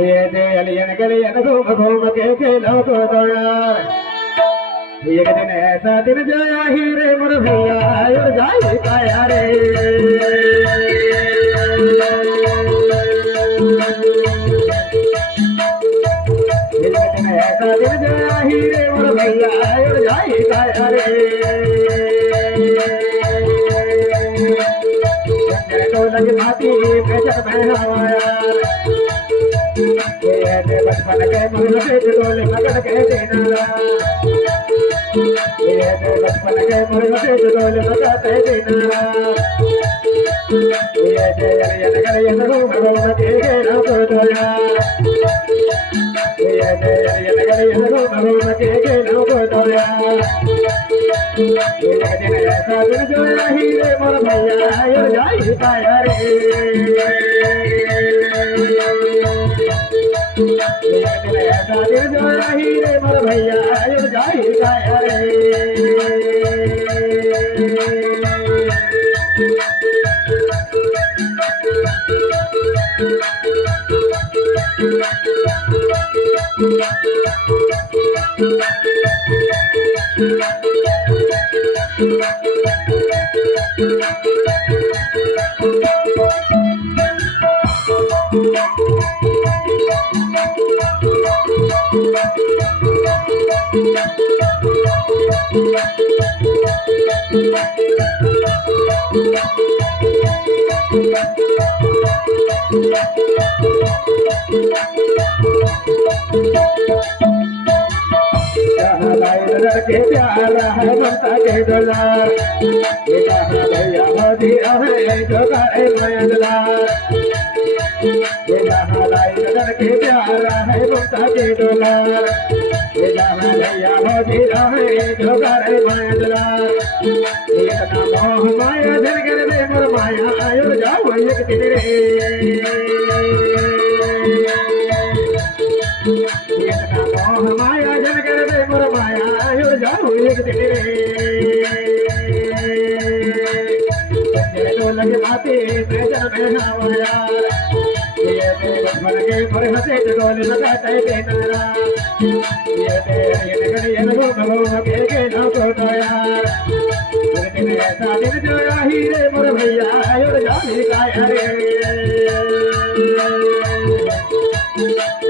ये दे अलियन गलियन घूम घूम के खेलो को तो यार एक दिन ऐसा दिन जाया हीरे मोर भैया और जाए काया रे एक दिन ऐसा दिन जाया हीरे मोर भैया और जाए काया रे तो लगी भाती बेचत में हवाया बचपन के मन से डोले मगन के देना बचपन के मन से डोले मगाते देना गलियन घूम घूम के खेलो को धोया गलियन घूम घूम के खेलो को धोया एक दिन ऐसा दिन जोया हीरे मोर भैया जाई काया रे एक दिन ऐसा दिन जोया हीरे मोर भैया जाई काया रे के प्यारा है ममता के दुलार भैया मोदी है जो करे माया दुलार के प्यारा है ममता के दुलार भैया मोदी है जो करे माया दुलार मोह माया धन कर दे मोर माया आयो जाओ एक दिन रे मोह माया धन कर दे मोर माया आयो जाओ एक दिन रे तो लगे बाते बेचन में हवाया बचपन के मोर हंसे डोले लगाते देना गलियन घूम घूम के खेलो को धोया एक दिन ऐसा दिन जोया हीरे मोर भैया और जाने काया रे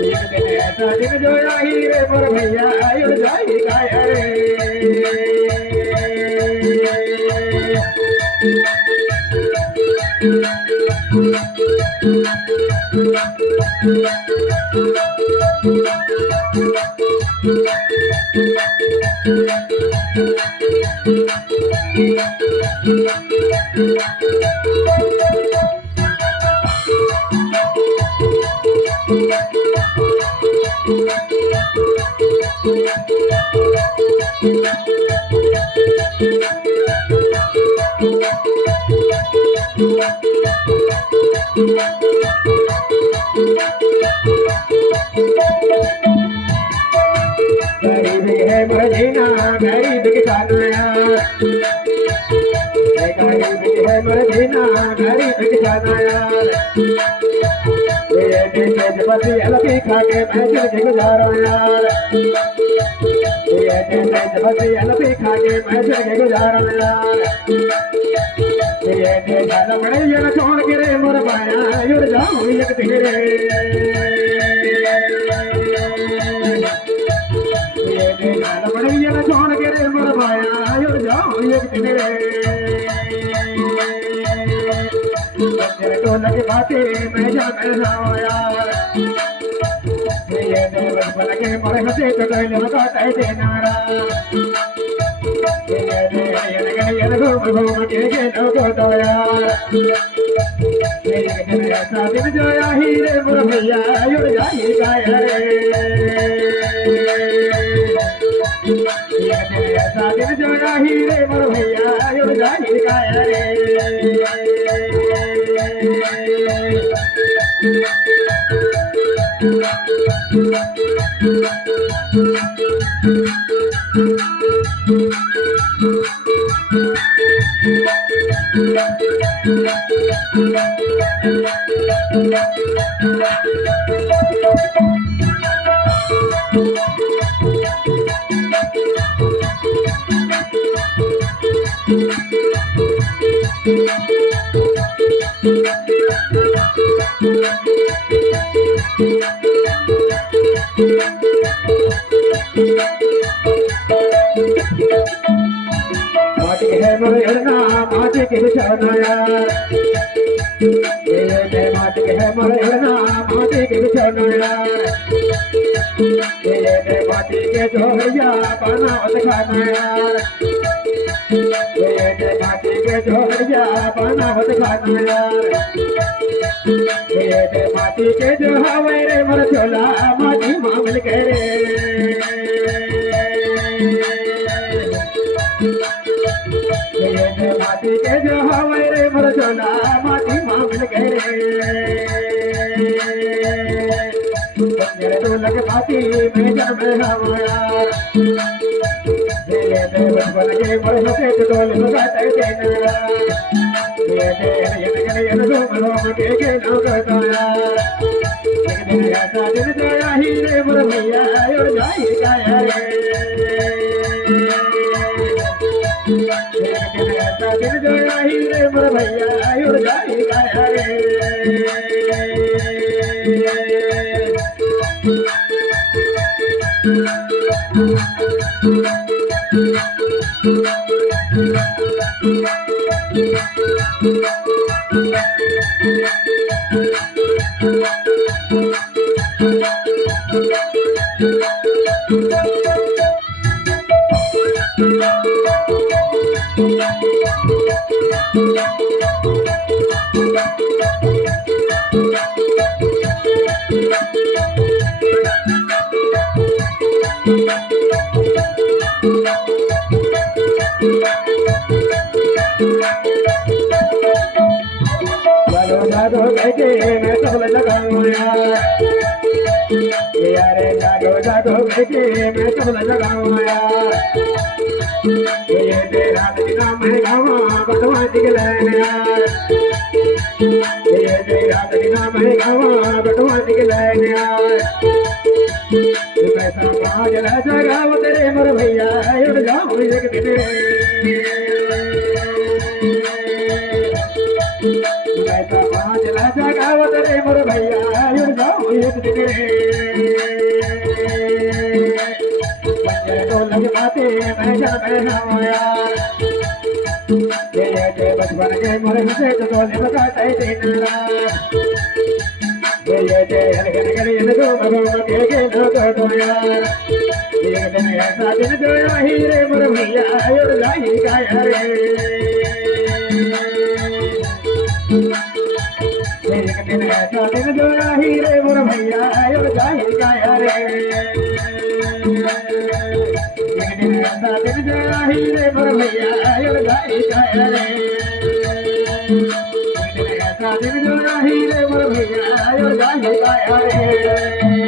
एक दिन ऐसा दिन जोया हीरे मोर भैया और जाने काया रे गरीब है मदीना गरीब किसान गरीब है मदीना गरीब किसान तेजपति अलफी खा के मैं जिंदगी गुजारो यार तेजपति अलफी खा के मैं जिंदगी गुजारो यार बड़े छोड़ के रे मोर पाया युर जाऊं एक दिन रे बड़े छोड़ के रे मोर पाया युर जाऊं एक दिन रे तो लगे बातें मैं जा मैं यार बचपन के मोर हंसे तो कोई लगाता देना घूम घूम के खेलो को तो यार एक दिन ऐसा दिन जोया हीरे मोर भैया उड़ जाए काया रे एक दिन ऐसा दिन जोया हीरे मोर भैया उड़ जाए काया रे माटी है मोरे अड़ना माटी के बिछौना यार ये माटी है मोरे अड़ना माटी के बिछौना यार ये माटी के झोरिया बना खाना यार ये माटी के झोरिया बना खाना यार ये माटी के जो हवारे मोर झोला माटी मामल करे माटी के जो हवारे मोर झोला माटी मामल करे मेरे तो लग माटी में जन्म हमारा ये बचपन के मोर होते तो डोल लगाते देना ये लोग के लोग बताया एक दिन ऐसा दिन दया ही रे मोर भैया और जाई गाया रे दिन जो आई रे मोर भैया और जाई गाया रे जादो कहके मैं सबल लगाऊं यार जादो कहके मैं सबल लगाऊं यार ये तेरा दिना मैं गावा बटवा निकलन यार ये तेरा दिना मैं गावा बटवा निकलन यार कैसा बाजल जगाव तेरे मोर भैया उड़ जाऊं एक दिन कैसा बाजल जगाव तेरे मोर भैया उड़ जाऊं एक दिन तो लग बाते मैं जब यार ये बचपन के मोर से तो बताते देना ये हलगन तो भगवान के नो तो यार ये दिन ऐसा दिन जो आई रे मोर भैया और लाई गाया रे एक दिन ऐसा दिन जो आई रे मोर भैया और लाई गाया रे एक दिन ऐसा दिन जो आई रे मोर भैया और लाई गाया रे दिन जो रही रे मोर भैया और गाया रे